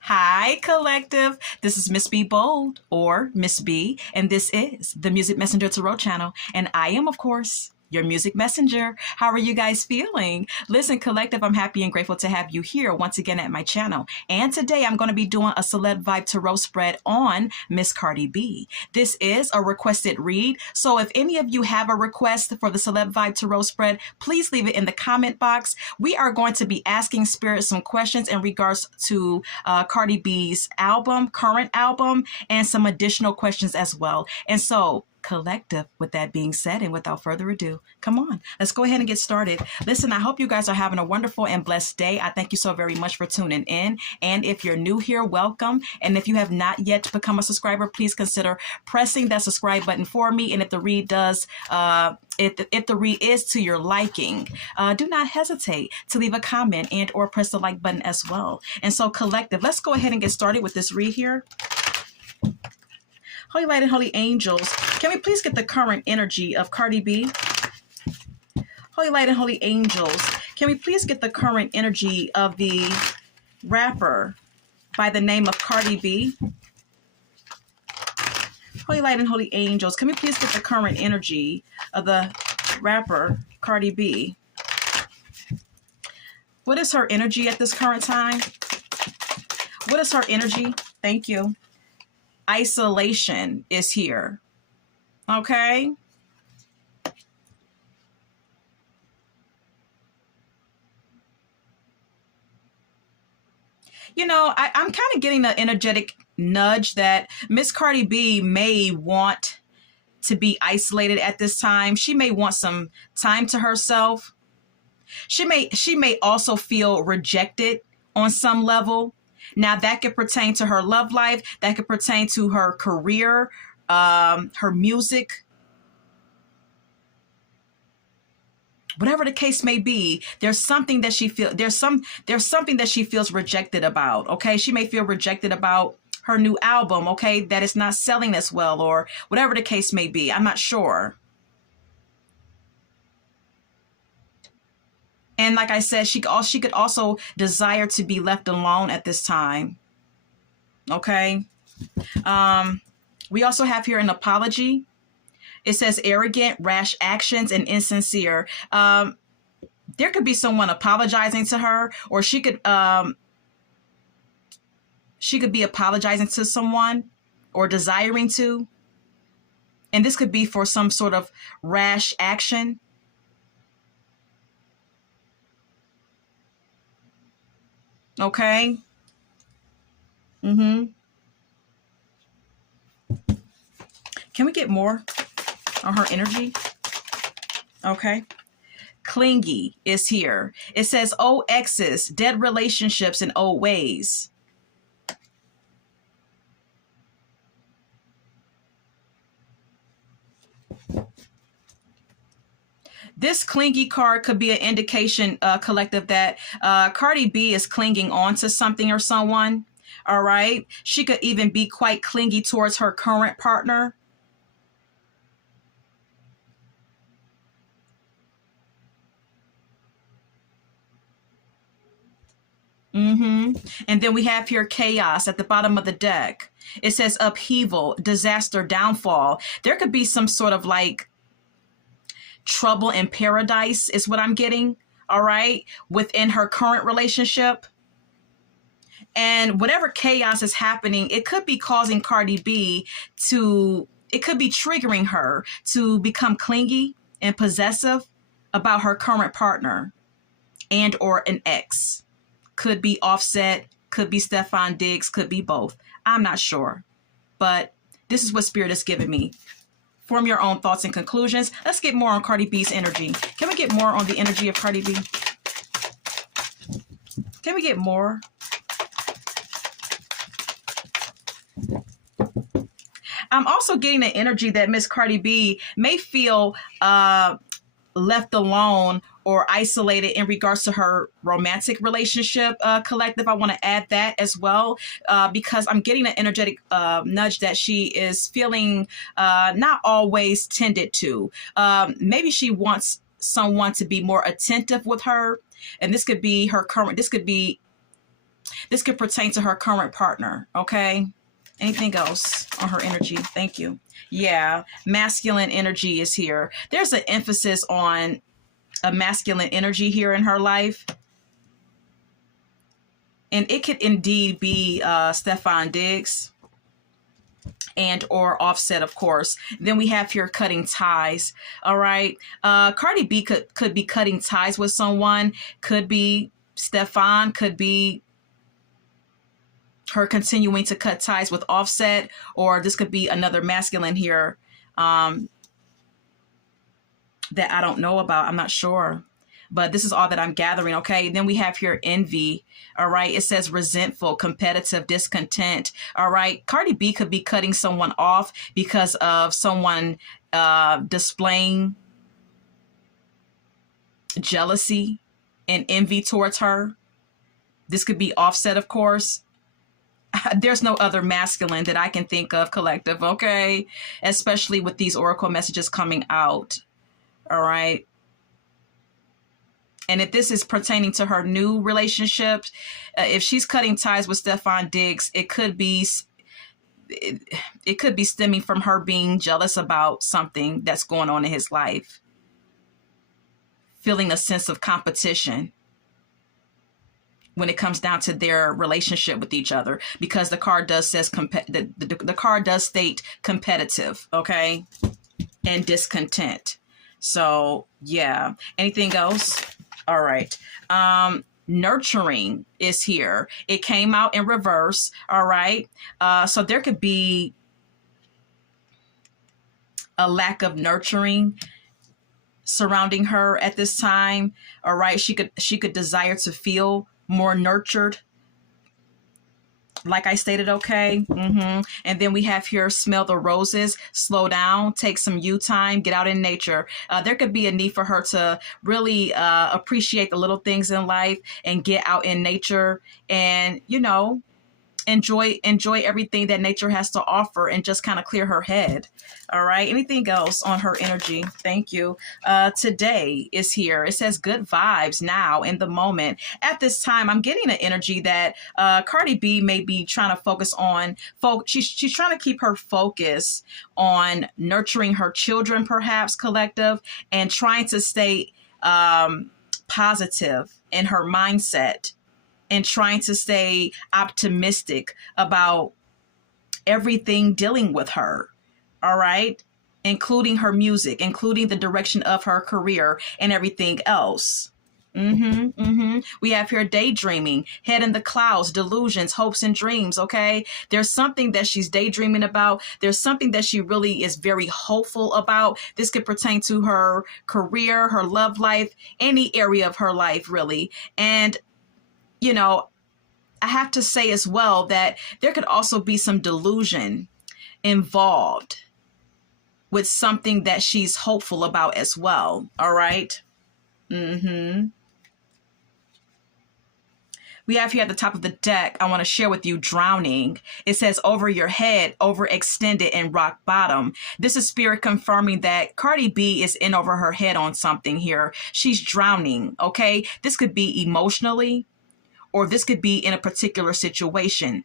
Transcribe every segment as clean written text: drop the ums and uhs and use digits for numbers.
Hi, collective. This is Miss B Bold or Miss B, and this is the Music Messenger Tarot channel. And I am, of course, your music messenger. How are you guys feeling? Listen, collective, I'm happy and grateful to have you here once again at my channel. And today I'm going to be doing a Celeb Vibe Tarot spread on Miss Cardi B. This is a requested read, so if any of you have a request for the Celeb Vibe Tarot spread, please leave it in the comment box. We are going to be asking Spirit some questions in regards to Cardi B's album, current album, and some additional questions as well. And so, collective, with that being said, and without further ado, come on, let's go ahead and get started. Listen, I hope you guys are having a wonderful and blessed day. I thank you so very much for tuning in. And if you're new here, welcome. And if you have not yet become a subscriber, please consider pressing that subscribe button for me. And if the read does, if the read is to your liking, do not hesitate to leave a comment and or press the like button as well. And so, collective, let's go ahead and get started with this read here. Holy Light and Holy Angels, can we please get the current energy of Cardi B? Holy Light and Holy Angels, can we please get the current energy of the rapper by the name of Cardi B? Holy Light and Holy Angels, can we please get the current energy of the rapper Cardi B? What is her energy at this current time? What is her energy? Thank you. Isolation is here. Okay. You know, I'm kind of getting the energetic nudge that Miss Cardi B may want to be isolated at this time. She may want some time to herself. She may also feel rejected on some level. Now, that could pertain to her love life. That could pertain to her career, her music. Whatever the case may be, there's something that she something that she feels rejected about. Okay, she may feel rejected about her new album. Okay, that it's not selling as well, or whatever the case may be. I'm not sure. And like I said, she could also desire to be left alone at this time. Okay. We also have here an apology. It says arrogant, rash actions, and insincere. There could be someone apologizing to her, or she could be apologizing to someone or desiring to. And this could be for some sort of rash action. Okay. Can we get more on her energy? Okay. Clingy is here. It says old exes, dead relationships, and old ways. This clingy card could be an indication, collective, that Cardi B is clinging on to something or someone. All right. She could even be quite clingy towards her current partner. And then we have here chaos at the bottom of the deck. It says upheaval, disaster, downfall. There could be some sort of like trouble in paradise is what I'm getting, all right, within her current relationship. And whatever chaos is happening, it could be causing Cardi B it could be triggering her to become clingy and possessive about her current partner and or an ex. Could be Offset, could be Stefan Diggs, could be both. I'm not sure, but this is what Spirit is giving me. Form your own thoughts and conclusions. Let's get more on Cardi B's energy. Can we get more on the energy of Cardi B? Can we get more? I'm also getting the energy that Miss Cardi B may feel left alone or isolated in regards to her romantic relationship, collective. I want to add that as well, because I'm getting an energetic nudge that she is feeling not always tended to. Maybe she wants someone to be more attentive with her. And this could be her current, this could be This could pertain to her current partner, okay? Anything else on her energy? Thank you. Yeah, masculine energy is here. There's an emphasis on a masculine energy here in her life. And it could indeed be Stefan Diggs and or Offset, of course. Then we have here cutting ties. All right. Cardi B could be cutting ties with someone. Could be Stefan. Could be her continuing to cut ties with Offset. Or this could be another masculine here that I don't know about. I'm not sure. But this is all that I'm gathering, okay? Then we have here envy, all right? It says resentful, competitive, discontent, all right? Cardi B could be cutting someone off because of someone displaying jealousy and envy towards her. This could be Offset, of course. There's no other masculine that I can think of, collective, okay? Especially with these oracle messages coming out, all right? And if this is pertaining to her new relationships, if she's cutting ties with Stefan Diggs, it could be stemming from her being jealous about something that's going on in his life, feeling a sense of competition when it comes down to their relationship with each other, because the card does says the card does state competitive, okay, and discontent. So yeah, anything else? All right. Nurturing is here. It came out in reverse. All right. So there could be a lack of nurturing surrounding her at this time. All right. She could desire to feel more nurtured, like I stated, okay? And then we have here, smell the roses, slow down, take some you time, get out in nature. There could be a need for her to really appreciate the little things in life and get out in nature and, you know, enjoy everything that nature has to offer and just kind of clear her head. All right. Anything else on her energy? Thank you. Today is here. It says good vibes now in the moment. At this time, I'm getting an energy that Cardi B may be trying to focus on. She's trying to keep her focus on nurturing her children, perhaps, collective, and trying to stay positive in her mindset, and trying to stay optimistic about everything dealing with her, all right? Including her music, including the direction of her career and everything else. We have here daydreaming, head in the clouds, delusions, hopes and dreams, okay? There's something that she's daydreaming about. There's something that she really is very hopeful about. This could pertain to her career, her love life, any area of her life, really. And you know, I have to say as well that there could also be some delusion involved with something that she's hopeful about as well. All right. We have here at the top of the deck, I want to share with you drowning. It says over your head, overextended and rock bottom. This is spirit confirming that Cardi B is in over her head on something here. She's drowning. Okay. This could be emotionally, or this could be in a particular situation.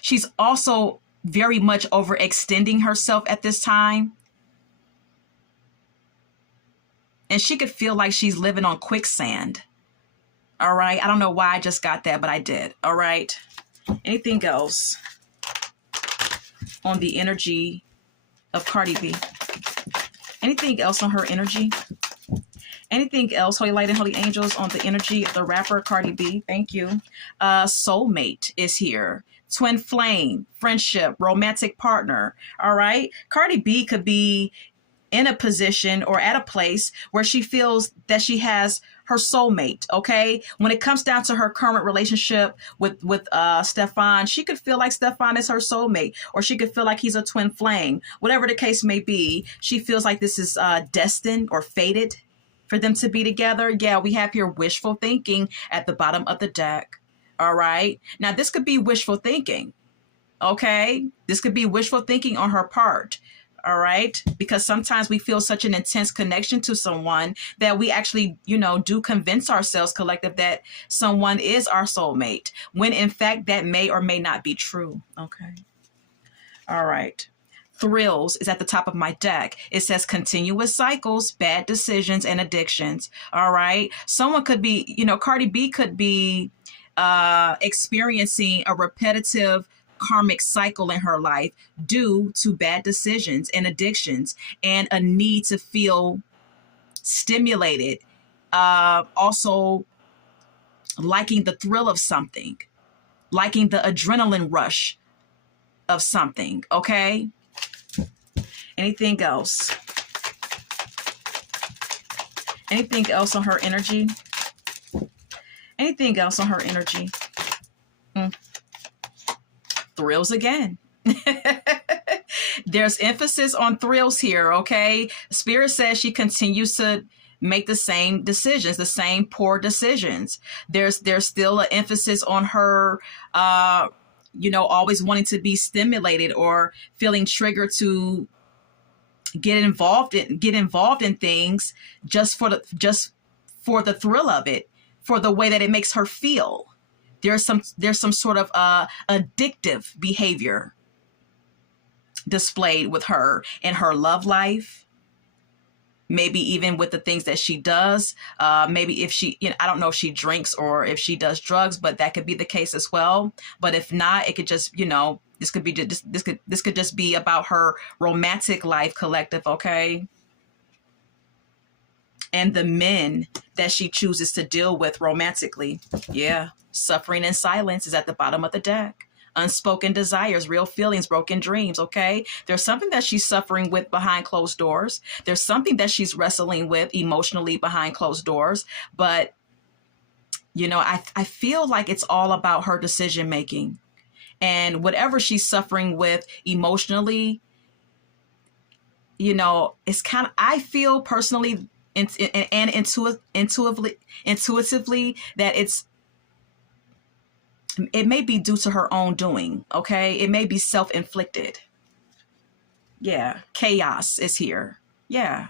She's also very much overextending herself at this time. And she could feel like she's living on quicksand. All right. I don't know why I just got that, but I did. All right. Anything else on the energy of Cardi B? Anything else on her energy? Anything else, Holy Light and Holy Angels, on the energy of the rapper Cardi B? Thank you. Soulmate is here. Twin flame, friendship, romantic partner. All right. Cardi B could be in a position or at a place where she feels that she has her soulmate. Okay. When it comes down to her current relationship with Stefan, she could feel like Stefan is her soulmate, or she could feel like he's a twin flame. Whatever the case may be, she feels like this is destined or fated for them to be together. Yeah, we have here wishful thinking at the bottom of the deck. All right. Now, this could be wishful thinking. Okay. This could be wishful thinking on her part. All right. Because sometimes we feel such an intense connection to someone that we actually, do convince ourselves, collective, that someone is our soulmate, when in fact that may or may not be true. Okay. All right. Thrills is at the top of my deck. It says continuous cycles, bad decisions, and addictions. All right. Someone could be, Cardi B could be experiencing a repetitive karmic cycle in her life due to bad decisions and addictions and a need to feel stimulated. Also, liking the thrill of something, liking the adrenaline rush of something. Okay. Anything else? Anything else on her energy? Anything else on her energy? Thrills again. There's emphasis on thrills here, okay? Spirit says she continues to make the same decisions, the same poor decisions. There's still an emphasis on her always wanting to be stimulated or feeling triggered to get involved in things just for the thrill of it, for the way that it makes her feel. There's some sort of addictive behavior displayed with her in her love life, maybe even with the things that she does. Maybe if she, I don't know if she drinks or if she does drugs, but that could be the case as well. But if not, it could just, this could just be about her romantic life, collective, okay? And the men that she chooses to deal with romantically. Yeah. Suffering in silence is at the bottom of the deck. Unspoken desires, real feelings, broken dreams, okay? There's something that she's suffering with behind closed doors. There's something that she's wrestling with emotionally behind closed doors. But, I feel like it's all about her decision making. And whatever she's suffering with emotionally, it's kind of, I feel personally and intuitively that it may be due to her own doing, okay? It may be self-inflicted. Yeah, chaos is here. Yeah.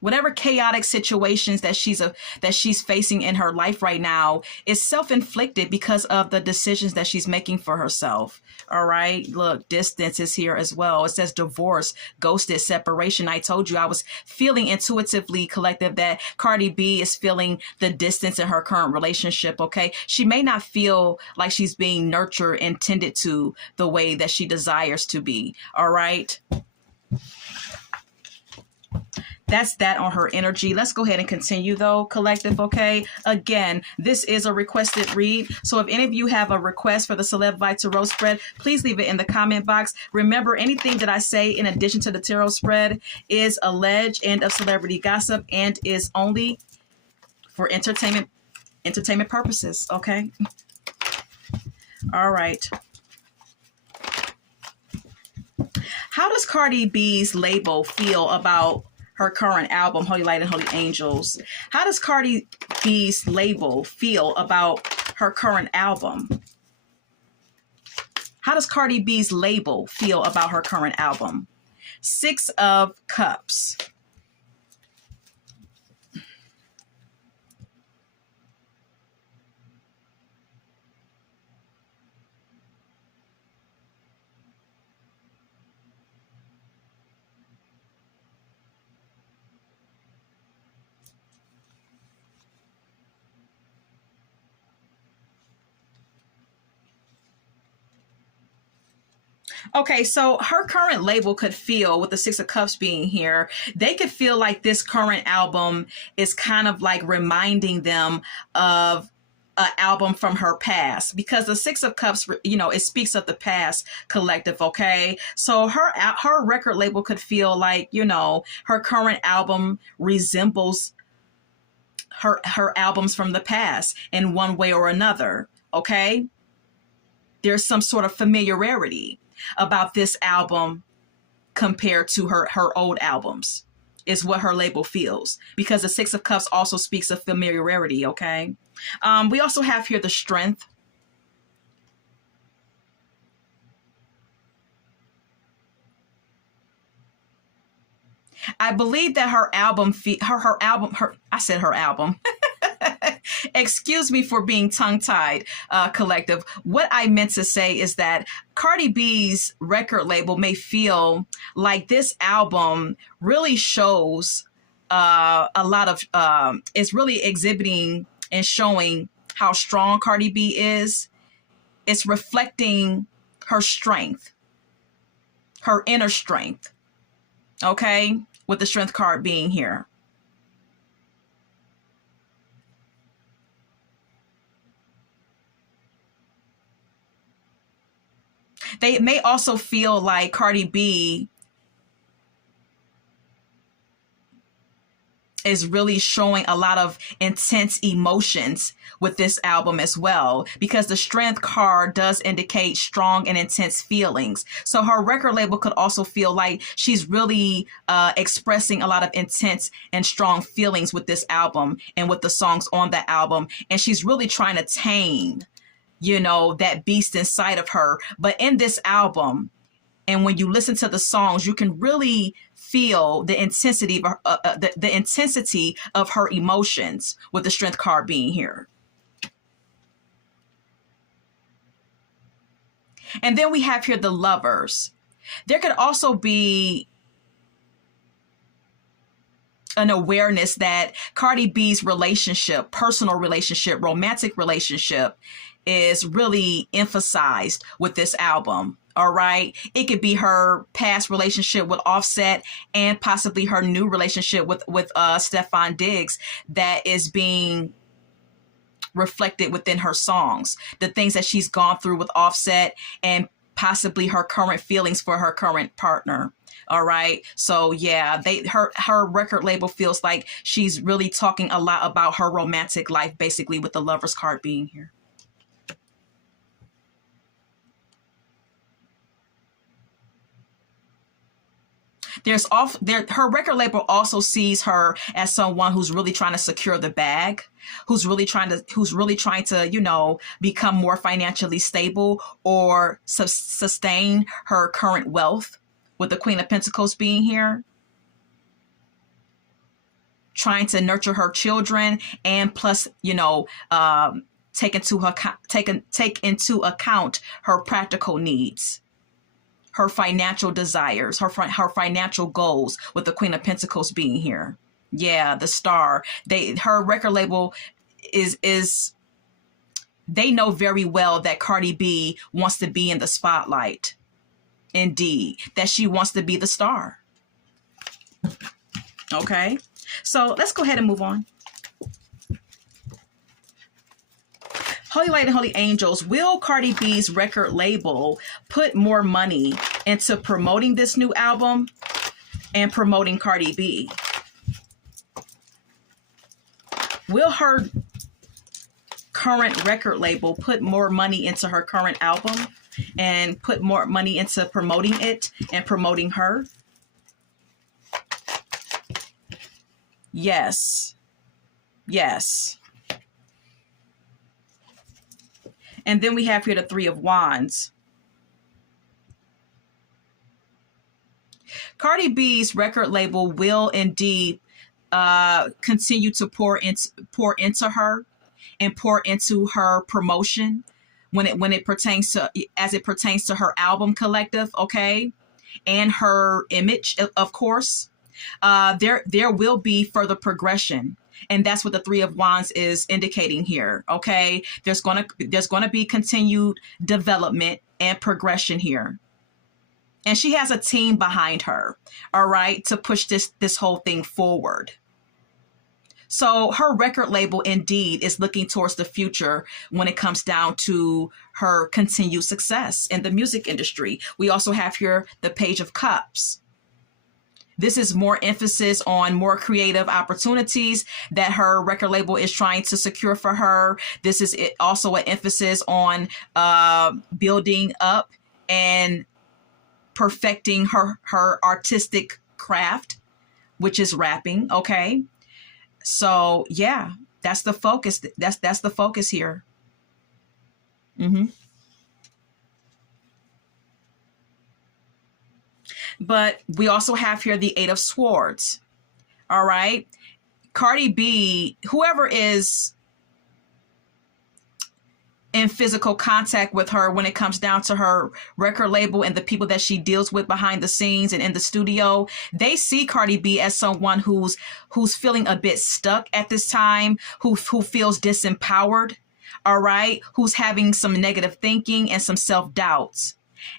Whatever chaotic situations that she's facing in her life right now is self-inflicted because of the decisions that she's making for herself. All right. Look, distance is here as well. It says divorce, ghosted, separation. I told you I was feeling intuitively, collective, that Cardi B is feeling the distance in her current relationship. Okay. She may not feel like she's being nurtured and tended to the way that she desires to be. All right. That's that on her energy. Let's go ahead and continue though, collective, okay? Again, this is a requested read. So if any of you have a request for the Celeb by Tarot spread, please leave it in the comment box. Remember, anything that I say in addition to the tarot spread is alleged and of celebrity gossip and is only for entertainment purposes, okay? All right. How does Cardi B's label feel about her current album, Holy Light and Holy Angels? How does Cardi B's label feel about her current album? How does Cardi B's label feel about her current album? Six of Cups. Okay, so her current label could feel, with the Six of Cups being here, they could feel like this current album is kind of like reminding them of an album from her past, because the Six of Cups, it speaks of the past, collective, okay? So her record label could feel like, her current album resembles her albums from the past in one way or another, okay? There's some sort of familiarity about this album compared to her old albums, is what her label feels, because the Six of Cups also speaks of familiarity, okay? We also have here the Strength. I believe that her album, her album, her I said her album. Excuse me for being tongue-tied, collective. What I meant to say is that Cardi B's record label may feel like this album really shows a lot of, is really exhibiting and showing how strong Cardi B is. It's reflecting her strength, her inner strength, okay? With the strength card being here. They may also feel like Cardi B is really showing a lot of intense emotions with this album as well, because the strength card does indicate strong and intense feelings. So her record label could also feel like she's really expressing a lot of intense and strong feelings with this album and with the songs on that album. And she's really trying to tame, you know, that beast inside of her. But in this album, and when you listen to the songs, you can really feel the intensity of the intensity of her emotions with the strength card being here. And then we have here the lovers. There could also be an awareness that Cardi B's relationship, personal relationship, romantic relationship, is really emphasized with this album. All right. It could be her past relationship with Offset and possibly her new relationship with Stefan Diggs that is being reflected within her songs. The things that she's gone through with Offset and possibly her current feelings for her current partner. All right. So yeah, her record label feels like she's really talking a lot about her romantic life, basically, with the Lovers card being here. Her record label also sees her as someone who's really trying to secure the bag, who's really trying to, you know, become more financially stable or sustain her current wealth, with the Queen of Pentacles being here. Trying to nurture her children and plus, you know, take into account her practical needs, her financial desires, her financial goals, with the Queen of Pentacles being here. Yeah, the star. Her record label is they know very well that Cardi B wants to be in the spotlight. Indeed, that she wants to be the star. Okay, so let's go ahead and move on. Holy Light and Holy Angels, will Cardi B's record label put more money into promoting this new album and promoting Cardi B? Will her current record label put more money into her current album and put more money into promoting it and promoting her? Yes. Yes. And then we have here the Three of Wands. Cardi B's record label will indeed continue to pour into her and pour into her promotion when it pertains to her album, collective, okay, and her image, of course. There will be further progression. And that's what the Three of Wands is indicating here. Okay, there's gonna be continued development and progression here, and she has a team behind her. All right, to push this whole thing forward. So her record label indeed is looking towards the future when it comes down to her continued success in the music industry. We also have here the Page of Cups. This is more emphasis on more creative opportunities that her record label is trying to secure for her. This is also an emphasis on building up and perfecting her artistic craft, which is rapping. Okay, so yeah, that's the focus. That's the focus here. Mm-hmm. But we also have here the Eight of Swords. All right. Cardi B, whoever is in physical contact with her when it comes down to her record label and the people that she deals with behind the scenes and in the studio, they see Cardi B as someone who's feeling a bit stuck at this time, who feels disempowered, all right, who's having some negative thinking and some self-doubts,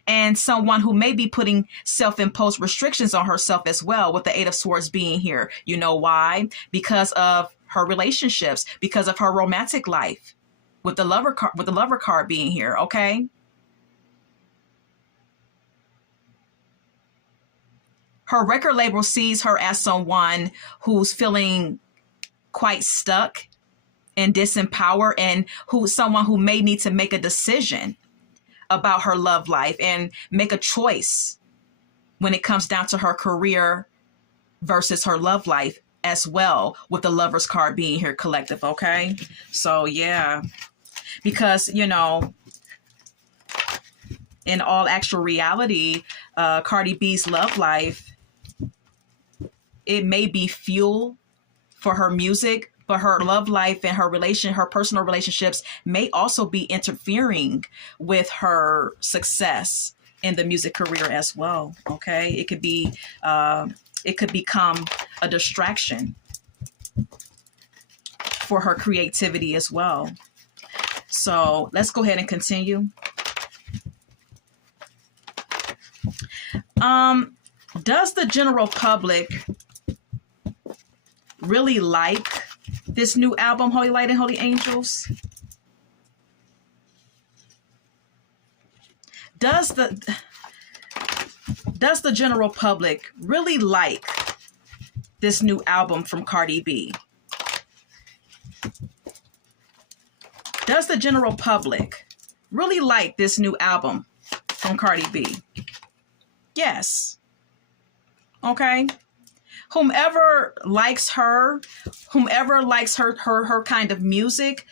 and someone who may be putting self-imposed restrictions on herself as well, with the Eight of Swords being here. You know why? Because of her relationships, because of her romantic life, with the lover card being here, okay? Her record label sees her as someone who's feeling quite stuck and disempowered, and someone who may need to make a decision about her love life and make a choice when it comes down to her career versus her love life as well, with the Lover's card being here, collective, okay? So yeah, because, you know, in all actual reality, Cardi B's love life, it may be fuel for her music, but her love life and her personal relationships may also be interfering with her success in the music career as well. Okay, it could become a distraction for her creativity as well. So let's go ahead and continue. Does the general public really like this new album, Holy Light and Holy Angels? Does the general public really like this new album from Cardi B? Does the general public really like this new album from Cardi B? Yes. Okay. Whomever likes her kind of music,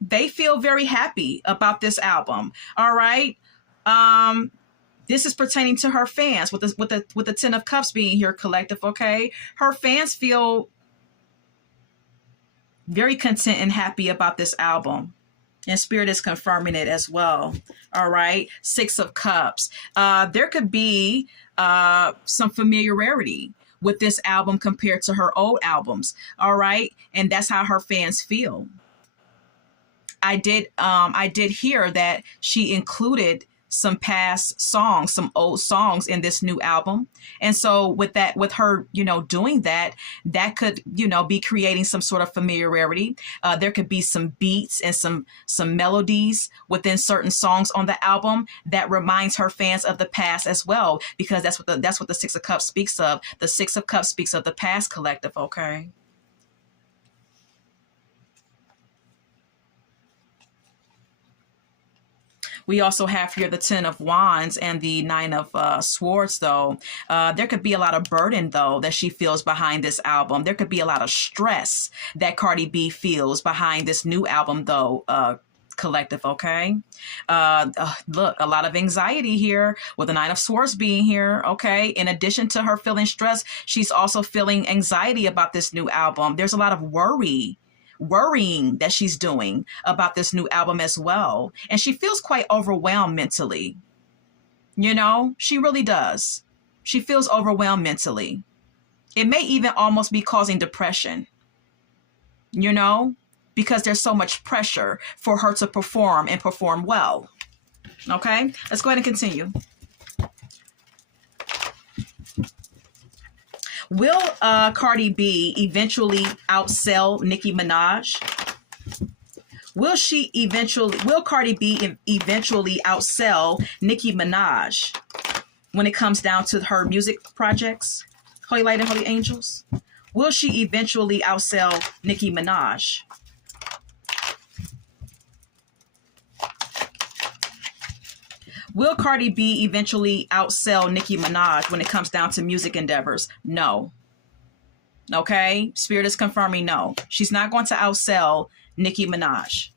they feel very happy about this album. All right. This is pertaining to her fans, with the Ten of Cups being here, collective. Okay. Her fans feel very content and happy about this album, and Spirit is confirming it as well. All right. Six of Cups. There could be some familiarity with this album compared to her old albums. All right. And that's how her fans feel. I did hear that she included some past songs, some old songs in this new album. And so with her, doing that could, be creating some sort of familiarity. There could be some beats and some melodies within certain songs on the album that reminds her fans of the past as well, because that's what the Six of Cups speaks of. The Six of Cups speaks of the past, collective, okay? We also have here the Ten of Wands and the Nine of Swords, though. There could be a lot of burden, though, that she feels behind this album. There could be a lot of stress that Cardi B feels behind this new album, though, collective, okay? Look, a lot of anxiety here with the Nine of Swords being here, okay? In addition to her feeling stress, she's also feeling anxiety about this new album. There's a lot of worrying that she's doing about this new album as well. And she feels quite overwhelmed mentally. She really does. She feels overwhelmed mentally. It may even almost be causing depression, because there's so much pressure for her to perform and perform well. Okay, let's go ahead and continue. Will Cardi B eventually outsell Nicki Minaj? Will Cardi B eventually outsell Nicki Minaj when it comes down to her music projects, Holy Light and Holy Angels? Will she eventually outsell Nicki Minaj? Will Cardi B eventually outsell Nicki Minaj when it comes down to music endeavors? No. Okay? Spirit is confirming no. She's not going to outsell Nicki Minaj.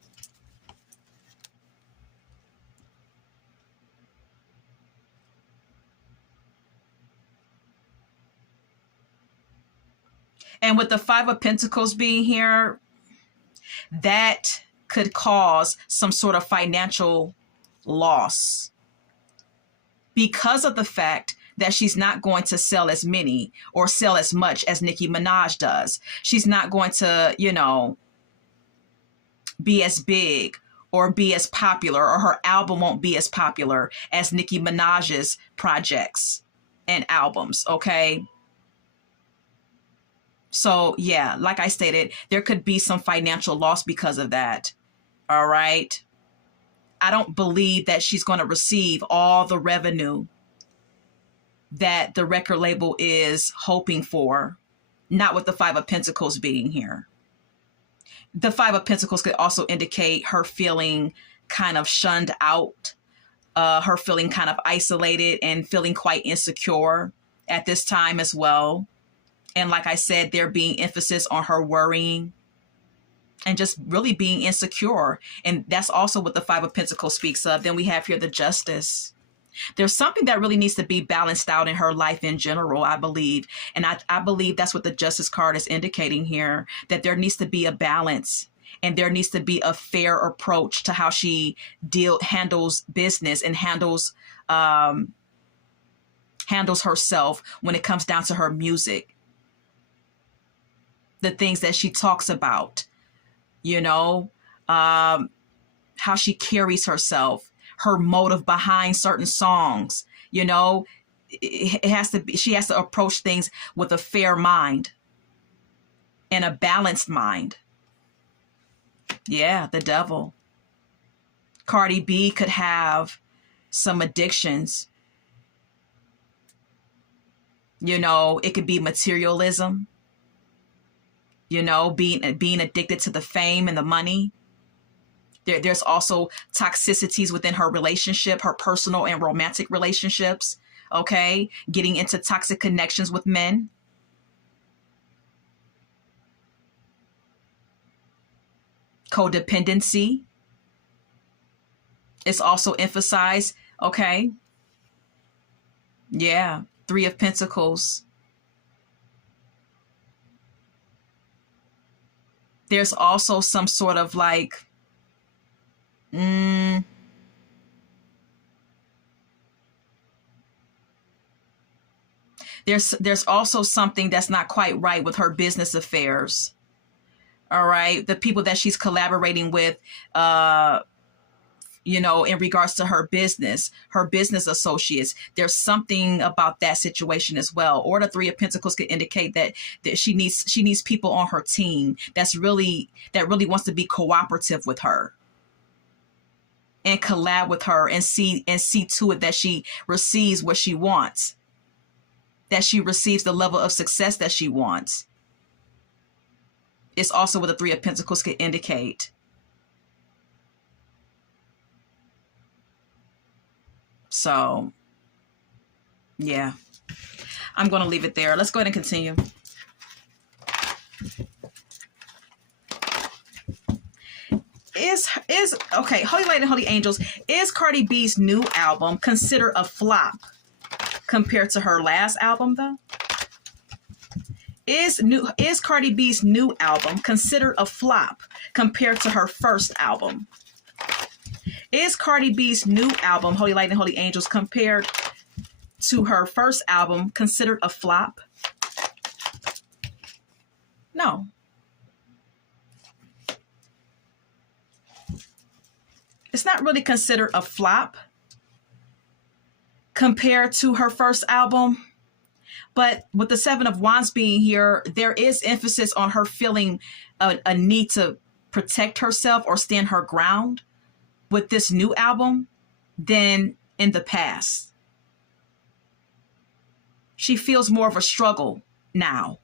And with the Five of Pentacles being here, that could cause some sort of financial loss because of the fact that she's not going to sell as many or sell as much as Nicki Minaj does. She's not going to, be as big or be as popular, or her album won't be as popular as Nicki Minaj's projects and albums, okay? So yeah, like I stated, there could be some financial loss because of that, all right? I don't believe that she's going to receive all the revenue that the record label is hoping for, not with the Five of Pentacles being here. The Five of Pentacles could also indicate her feeling kind of shunned out, her feeling kind of isolated and feeling quite insecure at this time as well. And like I said, there being emphasis on her worrying and just really being insecure. And that's also what the Five of Pentacles speaks of. Then we have here the Justice. There's something that really needs to be balanced out in her life in general, I believe. And I believe that's what the Justice card is indicating here, that there needs to be a balance and there needs to be a fair approach to how she handles business and handles herself when it comes down to her music. The things that she talks about, how she carries herself, her motive behind certain songs, it has to be, she has to approach things with a fair mind and a balanced mind. Yeah, the Devil. Cardi B could have some addictions. It could be materialism, being addicted to the fame and the money. There's also toxicities within her relationship, her personal and romantic relationships, okay? Getting into toxic connections with men. Codependency is also emphasized, okay? Yeah, Three of Pentacles. There's also some sort of there's also something that's not quite right with her business affairs. All right. The people that she's collaborating with, in regards to her business associates, there's something about that situation as well. Or the Three of Pentacles could indicate that she needs people on her team that really wants to be cooperative with her and collab with her and see to it that she receives what she wants, that she receives the level of success that she wants. It's also what the Three of Pentacles could indicate. So, yeah, I'm going to leave it there. Let's go ahead and continue. Okay, Holy Light and Holy Angels, is Cardi B's new album considered a flop compared to her last album, though? Is Cardi B's new album considered a flop compared to her first album? Is Cardi B's new album, Holy Light and Holy Angels, compared to her first album considered a flop? No. It's not really considered a flop compared to her first album. But with the Seven of Wands being here, there is emphasis on her feeling a need to protect herself or stand her ground with this new album than in the past. She feels more of a struggle now.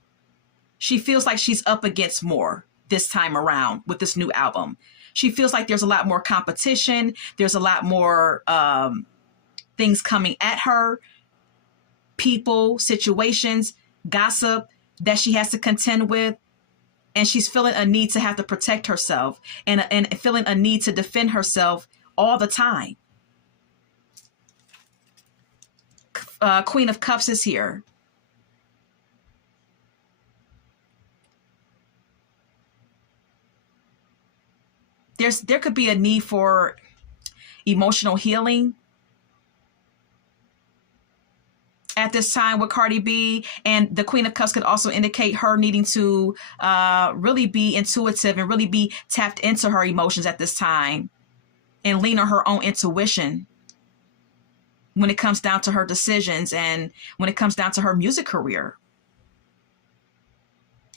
She feels like she's up against more this time around with this new album. She feels like there's a lot more competition. There's a lot more things coming at her. People, situations, gossip that she has to contend with. And she's feeling a need to have to protect herself and feeling a need to defend herself all the time. Queen of Cups is here. there could be a need for emotional healing at this time with Cardi B. And the Queen of Cups could also indicate her needing to really be intuitive and really be tapped into her emotions at this time and lean on her own intuition when it comes down to her decisions and when it comes down to her music career.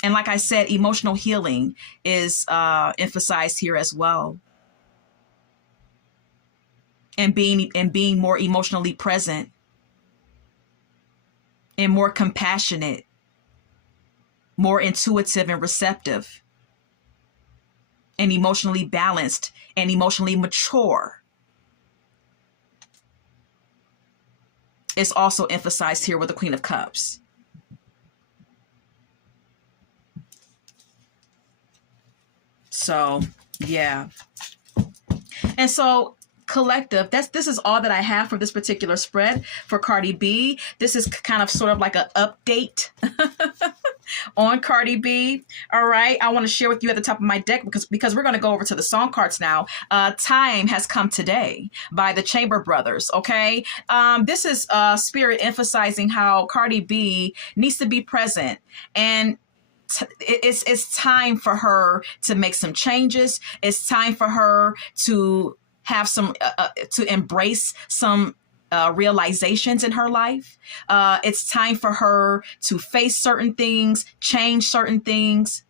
And like I said, emotional healing is emphasized here as well. And being more emotionally present and more compassionate, more intuitive and receptive, and emotionally balanced and emotionally mature is also emphasized here with the Queen of Cups. So, yeah. And so, collective, this is all that I have for this particular spread for Cardi B. This is kind of sort of like an update on Cardi B. All right. I want to share with you at the top of my deck because we're going to go over to the song cards now. Time Has Come Today by the Chamber Brothers. Okay. This is Spirit emphasizing how Cardi B needs to be present, and it's time for her to make some changes. It's time for her to have some to embrace some realizations in her life. It's time for her to face certain things, change certain things.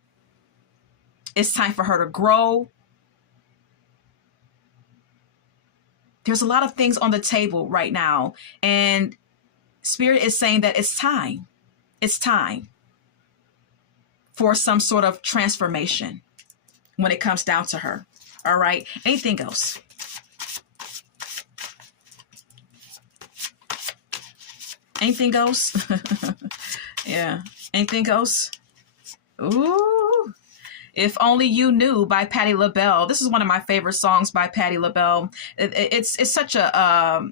It's time for her to grow. There's a lot of things on the table right now, and Spirit is saying that it's time. It's time for some sort of transformation when it comes down to her. All right. Anything else? Anything else? Yeah. Anything else? Ooh. If Only You Knew by Patti LaBelle. This is one of my favorite songs by Patti LaBelle. It's such a...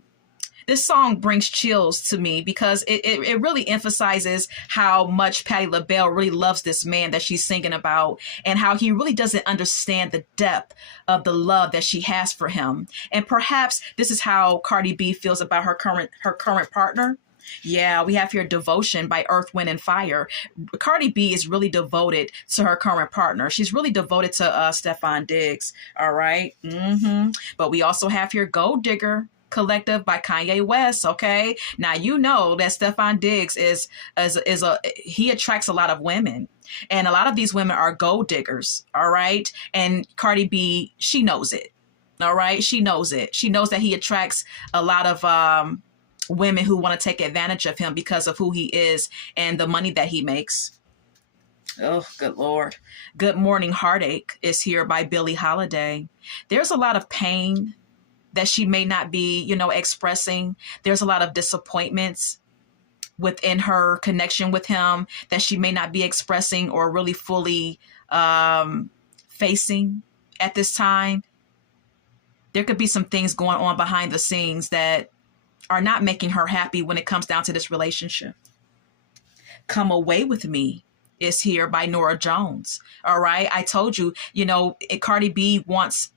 this song brings chills to me because it really emphasizes how much Patti LaBelle really loves this man that she's singing about, and how he really doesn't understand the depth of the love that she has for him. And perhaps this is how Cardi B feels about her current partner. Yeah, we have here Devotion by Earth, Wind, and Fire. Cardi B is really devoted to her current partner. She's really devoted to Stefon Diggs. All right. But we also have here Gold Digger Collective by Kanye West. Okay. Now, you know that Stefon Diggs he attracts a lot of women, and a lot of these women are gold diggers. All right. And Cardi B, she knows it. All right. She knows it. She knows that he attracts a lot of women who want to take advantage of him because of who he is and the money that he makes. Oh, good Lord. Good Morning Heartache is here by Billie Holiday. There's a lot of pain that she may not be, expressing. There's a lot of disappointments within her connection with him that she may not be expressing or really fully facing at this time. There could be some things going on behind the scenes that are not making her happy when it comes down to this relationship. Come Away With Me is here by Norah Jones. All right. I told you, Cardi B wants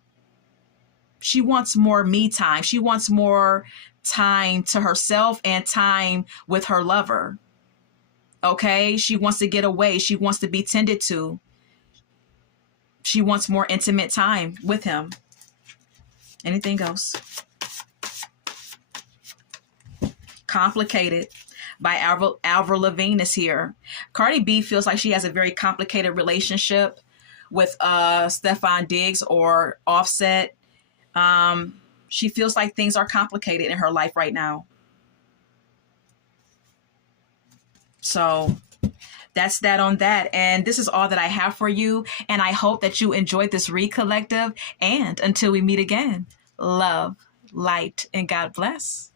more me time. She wants more time to herself and time with her lover. Okay. She wants to get away. She wants to be tended to. She wants more intimate time with him. Anything else? Complicated by Avril Lavigne is here. Cardi B feels like she has a very complicated relationship with Stefon Diggs or Offset. She feels like things are complicated in her life right now. So that's that on that. And this is all that I have for you. And I hope that you enjoyed this read, collective. And until we meet again, love, light, and God bless.